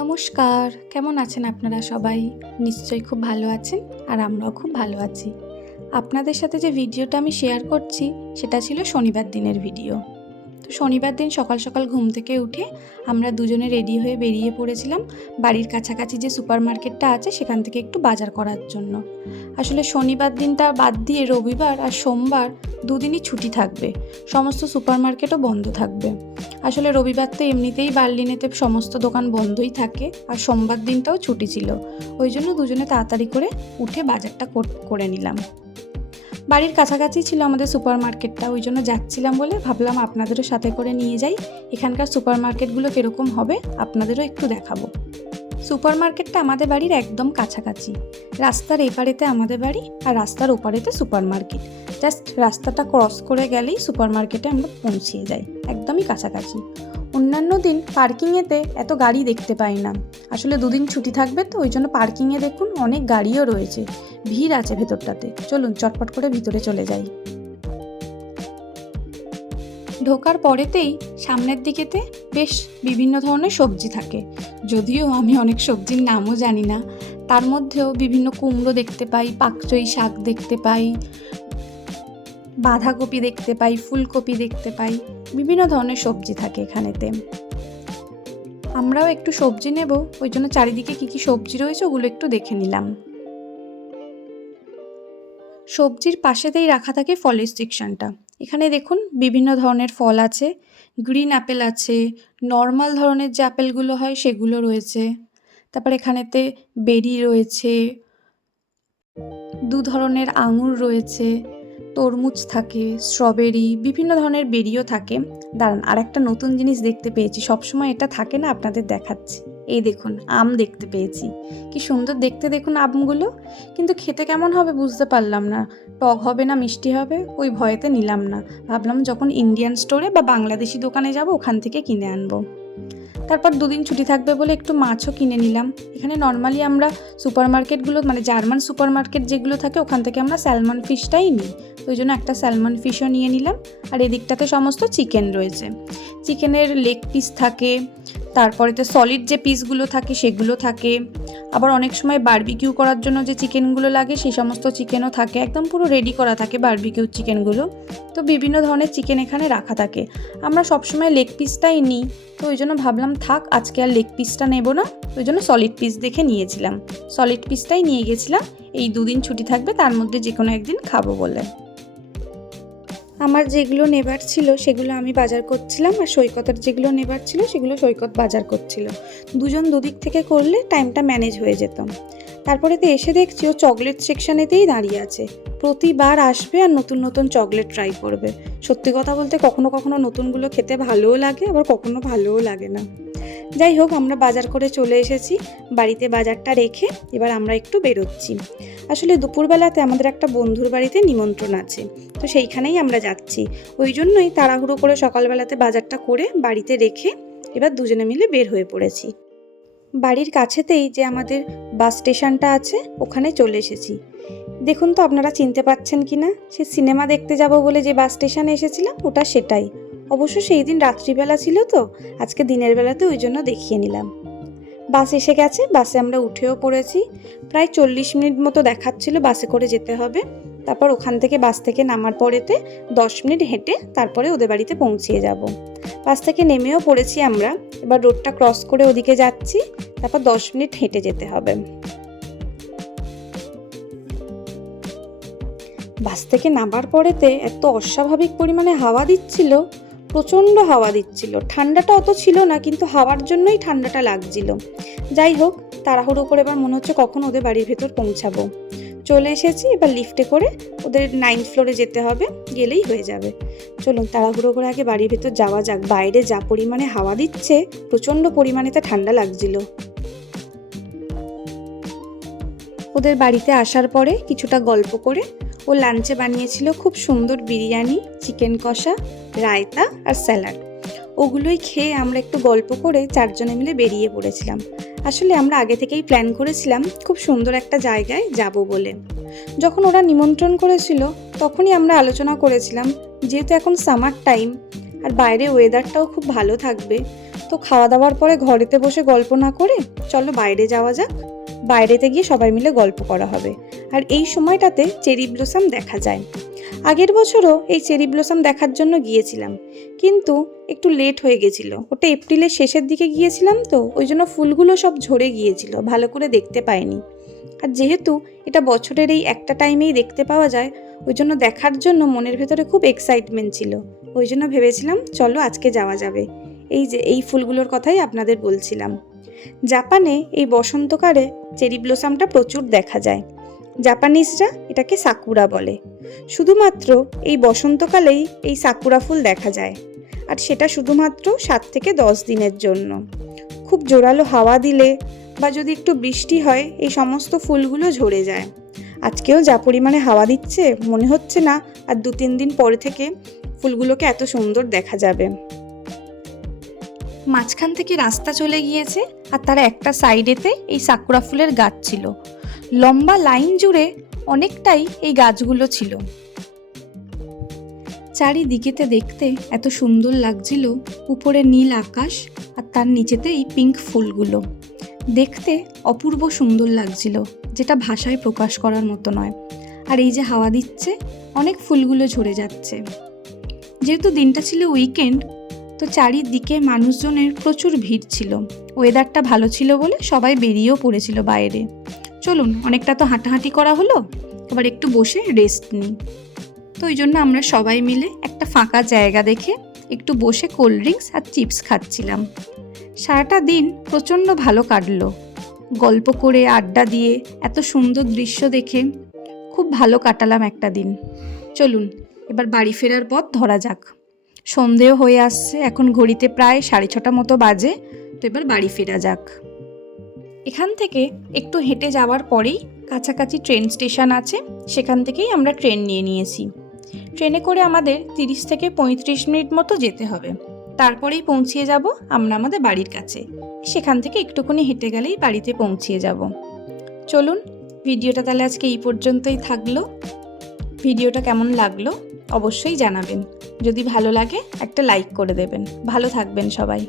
নমস্কার, কেমন আছেন আপনারা সবাই? নিশ্চয়ই খুব ভালো আছেন আর আমরাও খুব ভালো আছি। আপনাদের সাথে যে ভিডিওটা আমি শেয়ার করছি সেটা ছিল শনিবার দিনের ভিডিও। তো শনিবার দিন সকাল সকাল ঘুম থেকে উঠে আমরা দুজনে রেডি হয়ে বেরিয়ে পড়েছিলাম বাড়ির কাছাকাছি যে সুপার মার্কেটটা আছে সেখান থেকে একটু বাজার করার জন্য। আসলে শনিবার দিনটা বাদ দিয়ে রবিবার আর সোমবার দুদিনই ছুটি থাকবে, সমস্ত সুপার মার্কেটও বন্ধ থাকবে। আসলে রবিবার তো এমনিতেই বার্লিনেতে সমস্ত দোকান বন্ধই থাকে আর সোমবার দিনটাও ছুটি ছিল, ওই জন্য দুজনে তাড়াতাড়ি করে উঠে বাজারটা করে নিলাম। বাড়ির কাছাকাছি ছিল আমাদের সুপার মার্কেটটা, ওই জন্য যাচ্ছিলাম বলে ভাবলাম আপনাদেরও সাথে করে নিয়ে যাই। এখানকার সুপার মার্কেটগুলো কীরকম হবে আপনাদেরও একটু দেখাবো। সুপার মার্কেটটা আমাদের বাড়ির একদম কাছাকাছি, রাস্তার এপারেতে আমাদের বাড়ি আর রাস্তার ওপারেতে সুপার মার্কেট। জাস্ট রাস্তাটা ক্রস করে গেলেই সুপার মার্কেটে আমরা পৌঁছিয়ে যাই, একদমই কাছাকাছি। অন্যান্য দিন পার্কিংয়েতে এত গাড়ি দেখতে পাই না, আসলে দুদিন ছুটি থাকবে তো ওই জন্য পার্কিংয়ে দেখুন অনেক গাড়িও রয়েছে, ভিড় আছে ভেতরটাতে। চলুন চটপট করে ভিতরে চলে যাই। ঢোকার পরেতেই সামনের দিকেতে বেশ বিভিন্ন ধরনের সবজি থাকে, যদিও আমি অনেক সবজির নামও জানি না। তার মধ্যেও বিভিন্ন কুমড়ো দেখতে পাই, পাকচই শাক দেখতে পাই, বাঁধাকপি দেখতে পাই, ফুলকপি দেখতে পাই, বিভিন্ন ধরনের সবজি থাকে এখানেতে। আমরাও একটু সবজি নেব, ওই জন্য চারিদিকে কী কী সবজি রয়েছে ওগুলো একটু দেখে নিলাম। সবজির পাশেতেই রাখা থাকে ফলের সেকশনটা। এখানে দেখুন বিভিন্ন ধরনের ফল আছে, গ্রিন অ্যাপেল আছে, নর্মাল ধরনের যে অ্যাপেলগুলো হয় সেগুলো রয়েছে। তারপর এখানেতে বেরি রয়েছে, দু ধরনের আঙুর রয়েছে, তরমুজ থাকে, স্ট্রবেরি, বিভিন্ন ধরনের বেরিও থাকে। দাঁড়ান, আর একটা নতুন জিনিস দেখতে পেয়েছি, সবসময় এটা থাকে না, আপনাদের দেখাচ্ছি। এই দেখুন, আম দেখতে পেয়েছি, কি সুন্দর দেখতে দেখুন আমগুলো, কিন্তু খেতে কেমন হবে বুঝতে পারলাম না, টক হবে না মিষ্টি হবে ওই ভয়েতে নিলাম না। ভাবলাম যখন ইন্ডিয়ান স্টোরে বা বাংলাদেশি দোকানে যাব ওখান থেকে কিনে আনবো। তারপর দুদিন ছুটি থাকবে বলে একটু মাছও কিনে নিলাম। এখানে নর্মালি আমরা সুপার মার্কেটগুলো মানে জার্মান সুপার মার্কেট যেগুলো থাকে ওখান থেকে আমরা স্যালমন ফিশটাই নিই, ওই জন্য একটা স্যালমন ফিশও নিয়ে নিলাম। আর এদিকটাতে সমস্ত চিকেন রয়েছে, চিকেনের লেগ পিস থাকে, তারপরেতে সলিড যে পিসগুলো থাকে সেগুলো থাকে, আবার অনেক সময় বারবিকিউ করার জন্য যে চিকেনগুলো লাগে সেই সমস্ত চিকেনও থাকে, একদম পুরো রেডি করা থাকে বারবিকিউ চিকেনগুলো। তো বিভিন্ন ধরনের চিকেন এখানে রাখা থাকে। আমরা সবসময় লেগ পিসটাই নিই, তো ওই জন্য ভাবলাম থাক আজকে আর লেগ পিসটা নেব না, ওই জন্য সলিড পিস দেখে নিয়েছিলাম, সলিড পিসটাই নিয়ে গেছিলাম। এই দুদিন ছুটি থাকবে তার মধ্যে যে কোনো একদিন খাবো বলে। আমার যেগুলো নেবার ছিল সেগুলো আমি বাজার করছিলাম, আর সৈকতের যেগুলো নেবার ছিল সেগুলো সৈকত বাজার করছিল। দুজন দুদিক থেকে করলে টাইমটা ম্যানেজ হয়ে যেত। তারপরে তো এসে দেখছি ও চকলেট সেকশানেতেই দাঁড়িয়ে আছে, প্রতিবার আসবে আর নতুন নতুন চকলেট ট্রাই করবে। সত্যি কথা বলতে কখনো কখনো নতুনগুলো খেতে ভালোও লাগে, আবার কখনো ভালোও লাগে না। যাই হোক, আমরা বাজার করে চলে এসেছি, বাড়িতে বাজারটা রেখে এবার আমরা একটু বেরোচ্ছি। আসলে দুপুরবেলাতে আমাদের একটা বন্ধুর বাড়িতে নিমন্ত্রণ আছে, তো সেইখানেই আমরা যাচ্ছি। ওই জন্যই তাড়াহুড়ো করে সকালবেলাতে বাজারটা করে বাড়িতে রেখে এবার দুজনে মিলে বের হয়ে পড়েছি। বাড়ির কাছেতেই যে আমাদের বাস স্টেশনটা আছে ওখানে চলে এসেছি। দেখুন তো আপনারা চিনতে পারছেন কি না, সে সিনেমা দেখতে যাব বলে যে বাস স্টেশনে এসেছিলাম ওটা সেটাই। অবশ্য সেই দিন রাত্রিবেলা ছিল তো, আজকে দিনের বেলাতে ওই জন্য দেখিয়ে নিলাম। বাস এসে গেছে, বাসে আমরা উঠেও পড়েছি। প্রায় 40 মিনিট মতো দেখাচ্ছিল বাসে করে যেতে হবে। তারপর ওখান থেকে বাস থেকে নামার পরেতে 10 মিনিট হেঁটে তারপরে ওদের বাড়িতে পৌঁছিয়ে যাব। বাস থেকে নেমেও পড়েছি আমরা, এবার রোডটা ক্রস করে ওদিকে যাচ্ছি, তারপর 10 মিনিট হেঁটে যেতে হবে। বাস থেকে নামার পরেতে এত অস্বাভাবিক পরিমাণে হাওয়া দিচ্ছিল, প্রচণ্ড হাওয়া দিচ্ছিল। ঠান্ডাটা অত ছিল না, কিন্তু হাওয়ার জন্যই ঠান্ডাটা লাগছিল। যাই হোক, তাড়াহুড়ো করে এবার মনে হচ্ছে কখন ওদের বাড়ির ভেতর পৌঁছাবো। চলে এসেছি, এবার লিফটে করে ওদের 9th ফ্লোরে যেতে হবে, গেলেই হয়ে যাবে। চলুন তাড়াহুড়ো করে আগে বাড়ির ভেতর যাওয়া যাক, বাইরে যা পরিমাণে হাওয়া দিচ্ছে প্রচণ্ড পরিমাণেতে ঠান্ডা লাগছিল। ওদের বাড়িতে আসার পরে কিছুটা গল্প করে ও লাঞ্চে বানিয়েছিল খুব সুন্দর বিরিয়ানি, চিকেন কষা, রায়তা আর স্যালাড। ওগুলোই খেয়ে আমরা একটু গল্প করে 4 জনে মিলে বেরিয়ে পড়েছিলাম। আসলে আমরা আগে থেকেই প্ল্যান করেছিলাম খুব সুন্দর একটা জায়গায় যাব বলে। যখন ওরা নিমন্ত্রণ করেছিল তখনই আমরা আলোচনা করেছিলাম, যেহেতু এখন সামার টাইম আর বাইরে ওয়েদারটাও খুব ভালো থাকবে। তো খাওয়া দাওয়ার পরে ঘরেতে বসে গল্প না করে চলো বাইরে যাওয়া যাক। বাইরেতে গিয়ে সবাই মিলে গল্প করা হবে। আর এই সময়টাতে চেরি ব্লসম দেখা যায়। আগের বছরও এই চেরি ব্লসম দেখার জন্য গিয়েছিলাম, কিন্তু একটু লেট হয়ে গেছিলো। ওটা এপ্রিলের শেষের দিকে গিয়েছিলাম, তো ওই জন্য ফুলগুলো সব ঝরে গিয়েছিল, ভালো করে দেখতে পাইনি। আর যেহেতু এটা বছরের এই একটা টাইমেই দেখতে পাওয়া যায়, ওই জন্য দেখার জন্য মনের ভেতরে খুব এক্সাইটমেন্ট ছিল। ওই জন্য ভেবেছিলাম চলো আজকে যাওয়া যাবে। এই যে এই ফুলগুলোর কথাই আপনাদের বলছিলাম। জাপানে এই বসন্তকালে চেরি ব্লসমটা প্রচুর দেখা যায়। জাপানিজরা এটাকে সাকুরা বলে। শুধুমাত্র এই বসন্তকালেই এই সাকুরা ফুল দেখা যায়, আর সেটা শুধুমাত্র 7 থেকে 10 দিনের জন্য। খুব জোরালো হাওয়া দিলে বা যদি একটু বৃষ্টি হয়, এই সমস্ত ফুলগুলো ঝরে যায়। আজকেও যা পরিমাণে হাওয়া দিচ্ছে, মনে হচ্ছে না আর 2-3 দিন পরে থেকে ফুলগুলোকে এত সুন্দর দেখা যাবে। মাঝখান থেকে রাস্তা চলে গিয়েছে, আর তার একটা সাইডেতে এই সাকুরা ফুলের গাছ ছিল। লম্বা লাইন জুড়ে অনেকটাই এই গাছগুলো ছিল। চারিদিকেতে দেখতে এত সুন্দর লাগছিল। উপরে নীল আকাশ, আর তার নিচেতে এই পিঙ্ক ফুলগুলো দেখতে অপূর্ব সুন্দর লাগছিল, যেটা ভাষায় প্রকাশ করার মতো নয়। আর এই যে হাওয়া দিচ্ছে, অনেক ফুলগুলো ঝরে যাচ্ছে। যেহেতু দিনটা ছিল উইকেন্ড, তো চারিদিকে মানুষজনের প্রচুর ভিড় ছিল। ওয়েদারটা ভালো ছিল বলে সবাই বেরিয়েও পড়েছিল বাইরে। চলুন, অনেকটা তো হাঁটাহাঁটি করা হলো, এবার একটু বসে রেস্ট নিই। তো ওই জন্য আমরা সবাই মিলে একটা ফাঁকা জায়গা দেখে একটু বসে কোল্ড ড্রিঙ্কস আর চিপস খাচ্ছিলাম। সারাটা দিন প্রচণ্ড ভালো কাটলো, গল্প করে আড্ডা দিয়ে এত সুন্দর দৃশ্য দেখে খুব ভালো কাটালাম একটা দিন। চলুন এবার বাড়ি ফেরার পথ ধরা যাক। সন্ধেও হয়ে আসছে, এখন ঘড়িতে প্রায় 6:30 মতো বাজে। তো এবার বাড়ি ফেরা যাক। এখান থেকে একটু হেঁটে যাওয়ার পরেই কাছাকাছি ট্রেন স্টেশন আছে, সেখান থেকেই আমরা ট্রেন নিয়ে নিয়েছি। ট্রেনে করে আমাদের 30 থেকে 35 মিনিট মতো যেতে হবে, তারপরেই পৌঁছিয়ে যাব আমরা আমাদের বাড়ির কাছে। সেখান থেকে একটুখানি হেঁটে গেলেই বাড়িতে পৌঁছিয়ে যাব। চলুন, ভিডিওটা তাহলে আজকে এই পর্যন্তই থাকলো। ভিডিওটা কেমন লাগলো অবশ্যই জানাবেন। যদি ভালো লাগে একটা লাইক করে দেবেন। ভালো থাকবেন সবাই।